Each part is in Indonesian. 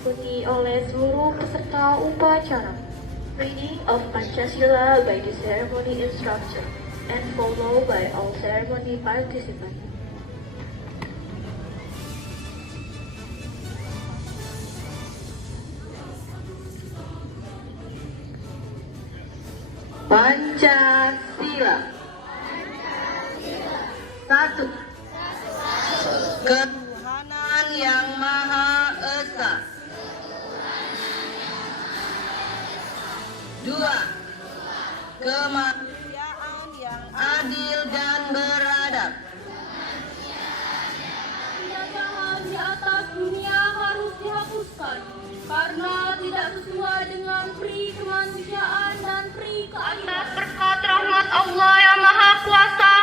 diikuti oleh seluruh peserta upacara. Reading of Pancasila by the ceremony instructor and followed by all ceremony participants. Pancasila. Satu. Ketuhanan yang Maha Esa. Dua. Kemanusiaan yang adil dan beradab. Penjajahan di atas dunia harus dihapuskan karena tidak sesuai dengan pri kemanusiaan dan pri keadilan. Berkat rahmat Allah yang Maha Kuasa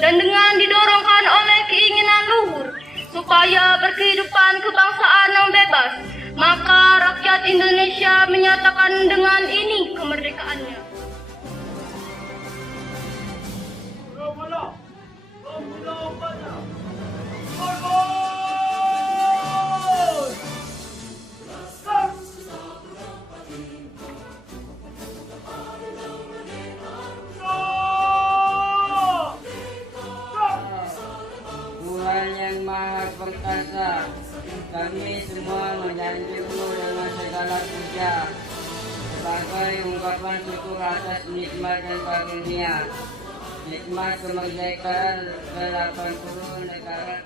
dan dengan didorongkan oleh keinginan luhur supaya berkehidupan kebangsaan yang bebas, maka rakyat Indonesia menyatakan dengan ini kemerdekaannya. Tuhan yang Maha Perkasa, kami semua menyanjungmu dengan segala puja sebagai ungkapan syukur atas nikmat dan karunia, nikmat kemerdekaan ke-80 negara.